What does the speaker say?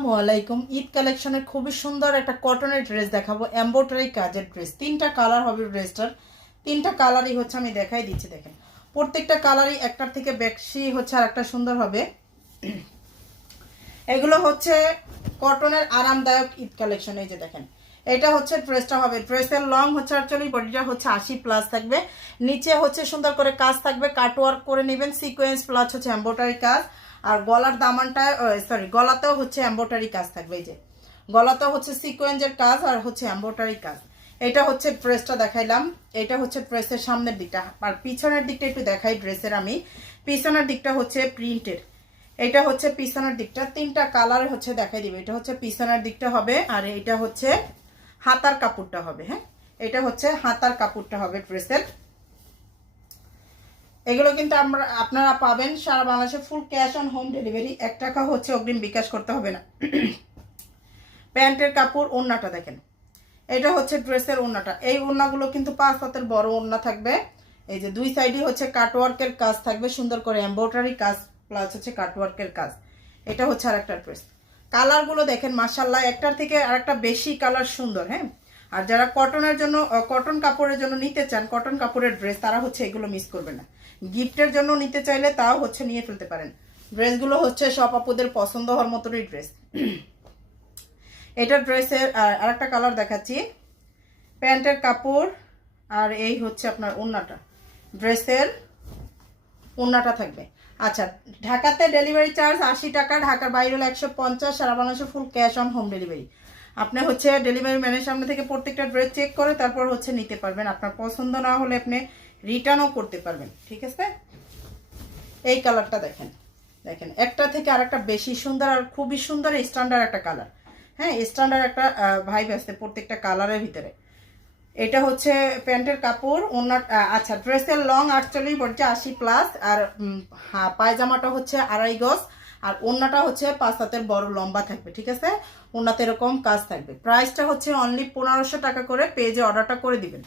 আসসালামু আলাইকুম। ঈদ কালেকশনের খুবই সুন্দর একটা কটনের ড্রেস দেখাবো, এমব্রয়ডারি কাজের ড্রেস। তিনটা কালার হবে ড্রেসটার, তিনটা কালারই হচ্ছে আমি দেখাই দিচ্ছি। দেখেন প্রত্যেকটা কালারই একটার থেকে বেশি হচ্ছে আর একটা সুন্দর হবে। এগুলো হচ্ছে কটনের আরামদায়ক ঈদ কালেকশন। এই যে দেখেন এটা হচ্ছে ড্রেসটা হবে, ড্রেসের লং হচ্ছে অ্যাকচুয়ালি বডিটা হচ্ছে 80+ থাকবে, নিচে হচ্ছে সুন্দর করে কাজ থাকবে, কাটওয়ার্ক করে নেবেন, সিকোয়েন্স প্লাস হচ্ছে এমব্রয়ডারি কাজ। আর গলার দামানটায় গলাতেও হচ্ছে এমব্রয়ডারি কাজ থাকবে। এই যে গলাতেও হচ্ছে সিকোয়েন্সের কাজ আর হচ্ছে এমব্রয়ডারি কাজ। এটা হচ্ছে ড্রেসটা দেখাইলাম, এটা হচ্ছে ড্রেসের সামনের দিকটা। আর পিছনের দিকটা একটু দেখাই ড্রেসের আমি। পিছনের দিকটা হচ্ছে প্রিন্টের, এটা হচ্ছে পিছনের দিকটা। তিনটা কালার হচ্ছে দেখাই দিবে। এটা হচ্ছে পিছনের দিকটা হবে, আর এটা হচ্ছে হাতার কাপড়টা হবে। হ্যাঁ, এটা হচ্ছে হাতার কাপড়টা হবে ড্রেসের। এগুলো কিন্তু আপনারা পাবেন সারা বাংলাদেশে full cash on home delivery. 1 টাকা হচ্ছে অগ্রিম বিকাশ করতে হবে না। প্যান্টের কাপড়, ওড়নাটা দেখেন, এটা হচ্ছে ড্রেসের ওড়নাটা। এই ওড়নাগুলো কিন্তু 5 হাতের বড় ওড়না থাকবে। এই যে দুই সাইডে হচ্ছে কাটওয়ার্কের কাজ থাকবে, সুন্দর করে এমব্রয়ডারি কাজ প্লাস হচ্ছে কাটওয়ার্কের কাজ। এটা হচ্ছে আরেকটা ড্রেস। কালারগুলো দেখেন মাশাআল্লাহ, একটার থেকে আরেকটা বেশি কালার সুন্দর। হ্যাঁ, আর যারা কটনের জন্য, কটন কাপড়ের জন্য নিতে চান, কটন কাপড়ের ড্রেস, তারা হচ্ছে এগুলো মিস করবে না। গিফটের জন্য নিতে চাইলে তাও হচ্ছে নিয়ে ফেলতে পারেন। ড্রেসগুলো হচ্ছে সব আপুদের পছন্দ হওয়ার মতনই ড্রেস। এটা ড্রেসের আরেকটা কালার দেখাচ্ছি। প্যান্টের কাপড় আর এই হচ্ছে আপনার ওড়নাটা, ড্রেসের ওড়নাটা থাকবে। আচ্ছা, ঢাকাতে ডেলিভারি চার্জ 80 টাকা, ঢাকার বাইরে হলো 150, সারা বাংলাদেশে full cash on home delivery. আপনি হচ্ছে ডেলিভারি ম্যানের সামনে থেকে প্রত্যেকটা ড্রেস চেক করে তারপর হচ্ছে নিতে পারবেন। আপনার পছন্দ না হলে আপনি রিটার্নও করতে পারবেন, ঠিক আছে। এই কালারটা দেখেন, দেখেন একটা থেকে আরেকটা বেশি সুন্দর আর খুবই সুন্দর স্ট্যান্ডার্ড একটা কালার। হ্যাঁ, স্ট্যান্ডার্ড একটা ভাইব আছে প্রত্যেকটা কালারের ভিতরে। এটা হচ্ছে প্যান্টের কাপড়, ওনার আচ্ছা ড্রেসের লং অ্যাকচুয়ালি বলছে 80+, আর পায়জামাটা হচ্ছে 2.5 গজ, আর ওড়নাটা হচ্ছে 5 হাতের বড় লম্বা থাকবে, ঠিক আছে। ওড়নাতে এরকম কাজ থাকবে। প্রাইসটা হচ্ছে অনলি 1500 টাকা করে, পেজে অর্ডারটা করে দিবেন।